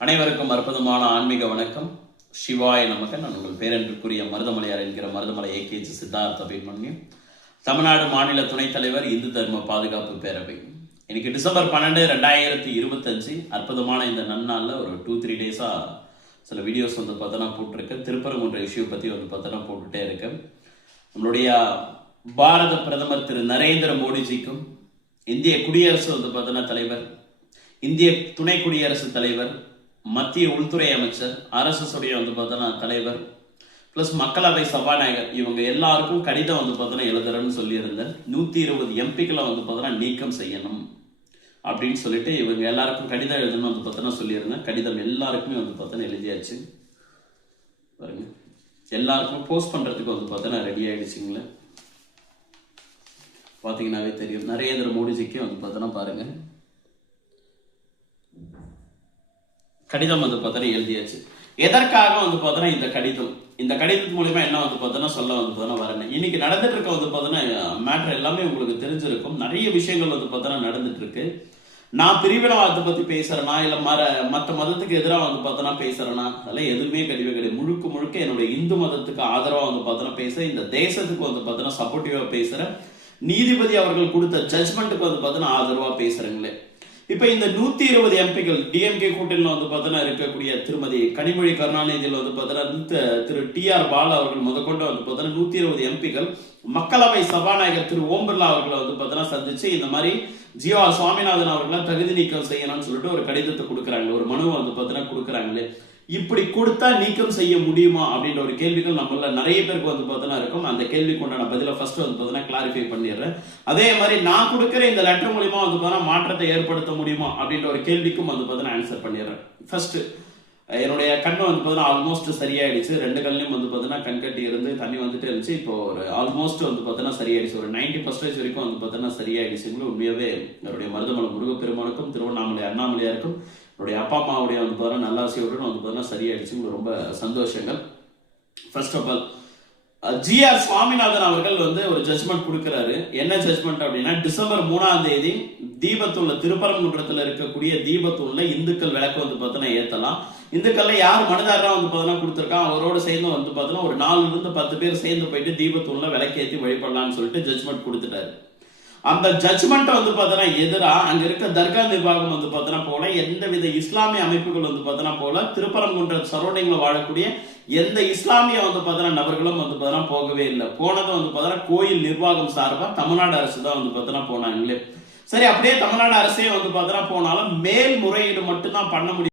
அனைவருக்கும் அற்புதமான ஆன்மீக வணக்கம். சிவாய நமக்கு. நான் உங்கள் பேரன்பிற்குரிய மருதமலையார் என்கிற மருதமலை ஏகேஜி சித்தார்த்த அபிமன்யு, தமிழ்நாடு மாநில துணைத் தலைவர், இந்து தர்ம பாதுகாப்பு பேரவை. இன்னைக்கு டிசம்பர் 12, 2025 அற்புதமான இந்த நன்னாளில் ஒரு 2-3 டேஸா சில வீடியோஸ் பார்த்தோன்னா போட்டிருக்கேன். திருப்பரங்குன்ற இஷ்யூ பற்றி பார்த்தோன்னா போட்டுட்டே இருக்கேன். நம்மளுடைய பாரத பிரதமர் திரு நரேந்திர மோடிஜிக்கும் இந்திய குடியரசு பார்த்தோன்னா தலைவர், இந்திய துணை குடியரசுத் தலைவர், மத்திய உள்துறை அமைச்சர், RSS உடைய பார்த்தோன்னா தலைவர், பிளஸ் மக்களவை சபாநாயகர், இவங்க எல்லாருக்கும் கடிதம் பார்த்தோன்னா எழுதுறேன்னு சொல்லியிருந்தேன். 120 எம்பிக்களை பார்த்தோன்னா நீக்கம் செய்யணும் அப்படின்னு சொல்லிட்டு இவங்க எல்லாருக்கும் கடிதம் எழுதணும் பார்த்தோன்னா சொல்லியிருந்தேன். கடிதம் எல்லாருக்குமே பார்த்தோன்னா எழுதியாச்சு. பாருங்க, எல்லாருக்கும் போஸ்ட் பண்றதுக்கு பார்த்தோன்னா ரெடி ஆயிடுச்சுங்களே. பார்த்தீங்கன்னாவே தெரியும். நரேந்திர மோடிஜிக்கு பார்த்தோன்னா பாருங்க, கடிதம் பார்த்தோன்னா எழுதியாச்சு. எதற்காக பார்த்தோன்னா இந்த கடிதம், இந்த கடிதத்து மூலியமா என்ன பார்த்தோன்னா சொல்ல பார்த்தோன்னா வரேன். இன்னைக்கு நடந்துட்டு இருக்க பார்த்தோன்னா மேட்டர் எல்லாமே உங்களுக்கு தெரிஞ்சிருக்கும். நிறைய விஷயங்கள் பார்த்தோன்னா நடந்துட்டு இருக்கு. நான் பிரிவினவாதத்தை பத்தி பேசுறேனா இல்ல மற்ற மதத்துக்கு எதிராக பார்த்தோன்னா பேசுறேனா, அதெல்லாம் எதுவுமே கிடையாது. முழுக்க என்னுடைய இந்து மதத்துக்கு ஆதரவா பார்த்தோன்னா பேச, இந்த தேசத்துக்கு பார்த்தோன்னா சப்போர்ட்டிவா பேசுறேன். நீதிபதி அவர்கள் கொடுத்த ஜட்ஜ்மெண்ட்டுக்கு பார்த்தோன்னா ஆதரவா பேசுறேங்களே. இப்ப இந்த 120 எம்பிகள் டிஎம்கே கூட்டணியில் பார்த்தோன்னா இருக்கக்கூடிய திருமதி கனிமொழி கருணாநிதியில் பார்த்தோன்னா திரு TR பாலு அவர்கள் முதற்கொண்டு பார்த்தோன்னா 120 எம்பிகள் மக்களவை சபாநாயகர் திரு ஓம் பிர்லா அவர்களை பார்த்தோன்னா சந்திச்சு இந்த மாதிரி ஜிஆ சுவாமிநாதன் அவர்களை தகுதி நீக்கம் செய்யணும்னு சொல்லிட்டு ஒரு கடிதத்தை கொடுக்குறாங்க, ஒரு மனுவை பார்த்தோன்னா கொடுக்குறாங்களே. இப்படி கொடுத்தா நீக்கம் செய்ய முடியுமா அப்படின்ற ஒரு கேள்விகள் நம்மள நிறைய பேருக்கு பார்த்தோன்னா இருக்கும். அந்த கேள்விக்கு உண்டான பதில ஃபர்ஸ்ட் பார்த்தோன்னா கிளாரிஃபை பண்ணிடுறேன். அதே மாதிரி நான் கொடுக்குற இந்த லெட்டர் மூலியமா பார்த்தோன்னா மாற்றத்தை ஏற்படுத்த முடியுமா அப்படின்ற ஒரு கேள்விக்கும் பார்த்தோன்னா ஆன்சர் பண்ணிடுறேன். ஃபர்ஸ்ட், என்னுடைய கண்ணு பார்த்தோன்னா ஆல்மோஸ்ட் சரியாயிடுச்சு. 2 கண்ணையும் பார்த்தோன்னா கண்கட்டி இருந்து தண்ணி வந்துட்டு இருந்துச்சு. இப்போ ஒரு ஆல்மோஸ்ட் பார்த்தோன்னா சரியாயிடுச்சு. ஒரு 90% வரைக்கும் பார்த்தோன்னா சரியாயிடுச்சுங்களும். உண்மையாவே என்னுடைய மருதமலை முருகப்பெருமானுக்கும் திருவண்ணாமலை அண்ணாமலையாருக்கும் என்னுடைய அப்பா அம்மாவுடைய பார்த்தோன்னா நல்லாசியோடு பார்த்தோன்னா சரியாயிடுச்சு. ரொம்ப சந்தோஷங்கள். First of all, GR Swaminathan அவர்கள் ஒரு ஜட்ஜ்மெண்ட் கொடுக்கிறாரு. என்ன ஜட்ஜ்மெண்ட் அப்படின்னா, டிசம்பர் 3ஆம் தேதி தீபத்தூள்ல, திருப்பரங்குன்றத்துல இருக்கக்கூடிய தீபத்தூள்ல இந்துக்கள் விளக்கு பார்த்தோன்னா ஏத்தலாம். இந்துக்கள்ல யார் மனுதாரா பார்த்தோன்னா கொடுத்துருக்கான், அவரோட சேர்ந்து பார்த்தோன்னா ஒரு 4 இருந்து 10 பேர் சேர்ந்து போயிட்டு தீபத்தூள்ல விளக்கேற்றி வழிபடலாம்னு சொல்லிட்டு ஜட்ஜ்மெண்ட் கொடுத்துட்டாரு. அந்த ஜட்ஜ்மெண்ட் பார்த்தோன்னா எதிரா அங்க இருக்க தர்கா நிர்வாகம் பார்த்தோன்னா போல, எந்தவித இஸ்லாமிய அமைப்புகள் பார்த்தோன்னா போல, திருப்பரங்குன்ற சரௌண்டிங்ல வாழக்கூடிய எந்த இஸ்லாமிய பார்த்தோன்னா நபர்களும் பார்த்தோன்னா போகவே இல்லை. போனது பார்த்தோன்னா கோயில் நிர்வாகம் சார்பா தமிழ்நாடு அரசு தான் பார்த்தோன்னா போனாங்களே. சரி, அப்படியே தமிழ்நாடு அரசே பார்த்தோன்னா போனாலும் மேல்முறையீடு மட்டும் தான் பண்ண முடியும்.